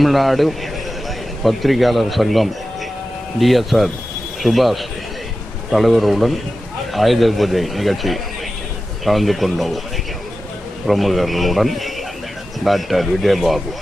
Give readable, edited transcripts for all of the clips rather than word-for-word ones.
தமிழ்நாடு பத்திரிகையாளர் சங்கம் டிஎஸ்ஆர் சுபாஷ் தலைவருடன் ஆயுத பூஜை நிகழ்ச்சி கலந்து கொண்டோம். பிரமுகர்களுடன் டாக்டர் விஜயபாபு.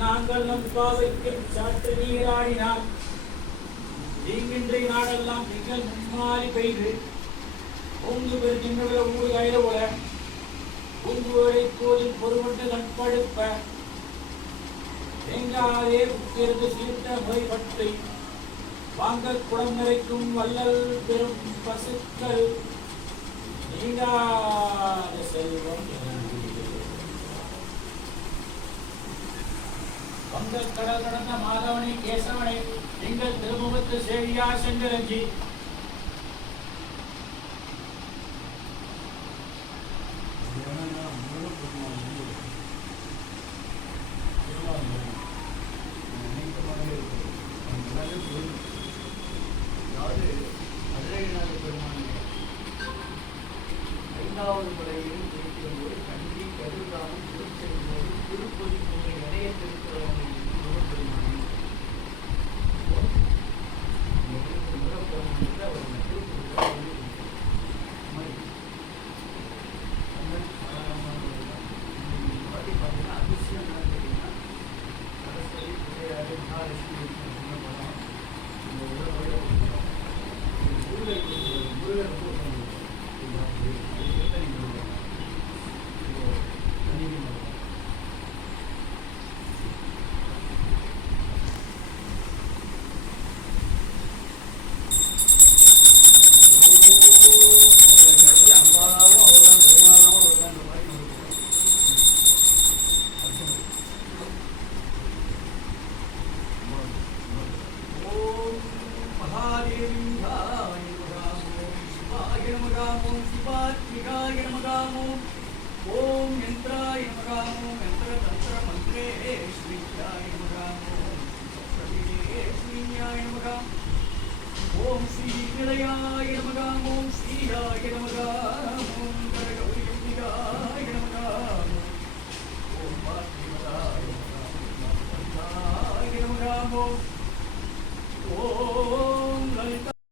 நாங்கள் நம் பாவைக்கு சாற்று நீராடினால் இன்றைய நாடெல்லாம் நீங்கள் மும்மாறி பெய்து உங்கு பெருகின்ற ஊர் கையில போல உங்களுடைய கோயில் பொறுமட்டு நட்படுப்ப எங்காதே உத்திருந்து சீர்த்த முறைப்பட்டு வாங்க குளம் நிறைக்கும் வள்ளல் பெரும் பசுக்கள் நீங்காத செல்வம் வங்கக் கடல் கடந்த மாதவனை கேசவனை எங்கள் திருமுகத்து சேவியா சென்றரஞ்சி ஐந்தாவது முறையில் திருப்பதி கண்டி கதிர்காமம் திருச்செந்தூர் திருப்பதி போன்ற நிறைய திருக்குறள் ओम यंत्राय नमः ओम यंत्र तंत्र मंत्रे श्रीयाय नमः ओम सप्तविदे श्रीयाय नमः ओम श्री निलयाय नमः ओम श्रीयाय नमः ओम गणगौरी